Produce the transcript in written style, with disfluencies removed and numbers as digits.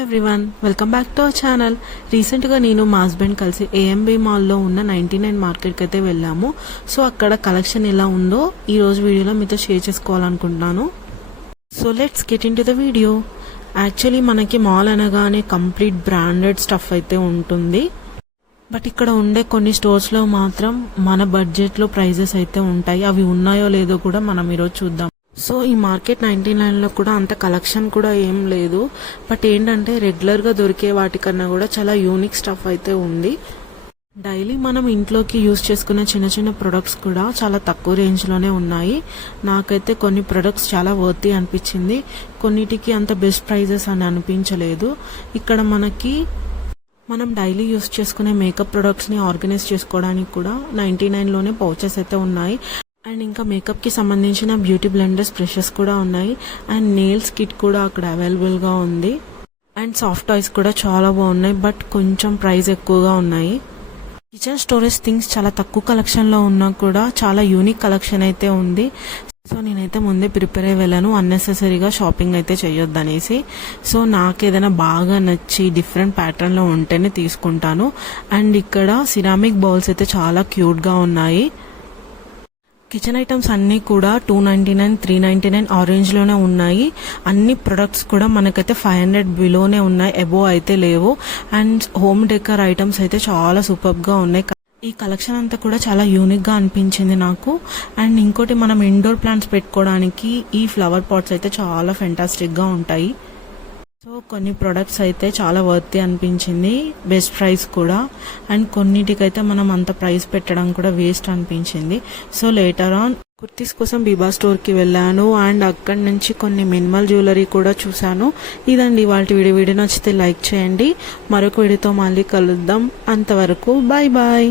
Everyone, welcome back to our channel. రీసెంట్గా నేను మా హస్బెండ్ కలిసి ఏఎంబీ మాల్లో ఉన్న 99 మార్కెట్కి అయితే వెళ్ళాము. సో అక్కడ కలెక్షన్ ఎలా ఉందో ఈరోజు వీడియోలో మీతో షేర్ చేసుకోవాలనుకుంటున్నాను. So let's get in to the video. Actually మనకి మాల్ అనగానే కంప్లీట్ బ్రాండెడ్ స్టఫ్ అయితే ఉంటుంది. బట్ ఇక్కడ ఉండే కొన్ని స్టోర్స్లో మాత్రం మన బడ్జెట్లో ప్రైజెస్ అయితే ఉంటాయి. అవి ఉన్నాయో లేదో కూడా మనం ఈరోజు చూద్దాం. సో ఈ మార్కెట్ 99లో కూడా అంత కలెక్షన్ కూడా ఏం లేదు. బట్ ఏంటంటే రెగ్యులర్గా దొరికే వాటికన్నా కూడా చాలా యూనిక్ స్టఫ్ అయితే ఉంది. డైలీ మనం ఇంట్లోకి యూజ్ చేసుకునే చిన్న చిన్న ప్రొడక్ట్స్ కూడా చాలా తక్కువ రేంజ్లోనే ఉన్నాయి. నాకైతే కొన్ని ప్రొడక్ట్స్ చాలా వర్తీ అనిపించింది, కొన్నిటికి అంత బెస్ట్ ప్రైజెస్ అని అనిపించలేదు. ఇక్కడ మనం డైలీ యూజ్ చేసుకునే మేకప్ ప్రొడక్ట్స్ని ఆర్గనైజ్ చేసుకోవడానికి కూడా 99లోనే పౌచెస్ అయితే ఉన్నాయి. అండ్ ఇంకా మేకప్కి సంబంధించిన బ్యూటీ బ్లెండర్స్, బ్రషెస్ కూడా ఉన్నాయి. అండ్ నెయిల్స్ కిట్ కూడా అక్కడ అవైలబుల్గా ఉంది. అండ్ సాఫ్ట్ టాయ్స్ కూడా చాలా బాగున్నాయి, బట్ కొంచెం ప్రైస్ ఎక్కువగా ఉన్నాయి. కిచెన్ స్టోరేజ్ థింగ్స్ చాలా తక్కువ కలెక్షన్లో ఉన్నా కూడా చాలా యూనిక్ కలెక్షన్ అయితే ఉంది. సో నేనైతే ముందే ప్రిపేర్ అయ్యి వెళ్ళాను, అన్నెసెసరీగా షాపింగ్ అయితే చేయొద్దనేసి. సో నాకు ఏదైనా బాగా నచ్చి డిఫరెంట్ ప్యాటర్న్లో ఉంటేనే తీసుకుంటాను. అండ్ ఇక్కడ సిరామిక్ బౌల్స్ అయితే చాలా క్యూట్గా ఉన్నాయి. కిచెన్ ఐటమ్స్ అన్నీ కూడా 299, 399 ఆరెంజ్లోనే ఉన్నాయి. అన్ని ప్రొడక్ట్స్ కూడా మనకైతే 500 బిలోనే ఉన్నాయి, అబోవ్ అయితే లేవు. అండ్ హోమ్ డెకర్ ఐటమ్స్ అయితే చాలా సూపర్గా ఉన్నాయి. ఈ కలెక్షన్ అంతా కూడా చాలా యూనిక్గా అనిపించింది నాకు. అండ్ ఇంకోటి, మనం ఇండోర్ ప్లాంట్స్ పెట్టుకోవడానికి ఈ ఫ్లవర్ పాట్స్ అయితే చాలా ఫెంటాస్టిక్గా ఉంటాయి. సో కొన్ని ప్రొడక్ట్స్ అయితే చాలా వర్తీ అనిపించింది, బెస్ట్ ప్రైస్ కూడా. అండ్ కొన్నిటికైతే మనం అంత ప్రైస్ పెట్టడం కూడా వేస్ట్ అనిపించింది. సో లేటర్ ఆన్ కుర్తీస్ కోసం బీబా స్టోర్కి వెళ్ళాను. అండ్ అక్కడి నుంచి కొన్ని మినిమల్ జ్యువెలరీ కూడా చూశాను. ఇదండి ఇవాళ వీడియో నచ్చితే లైక్ చేయండి. మరొక వీడియోతో మళ్ళీ కలుద్దాం. అంతవరకు బాయ్ బాయ్.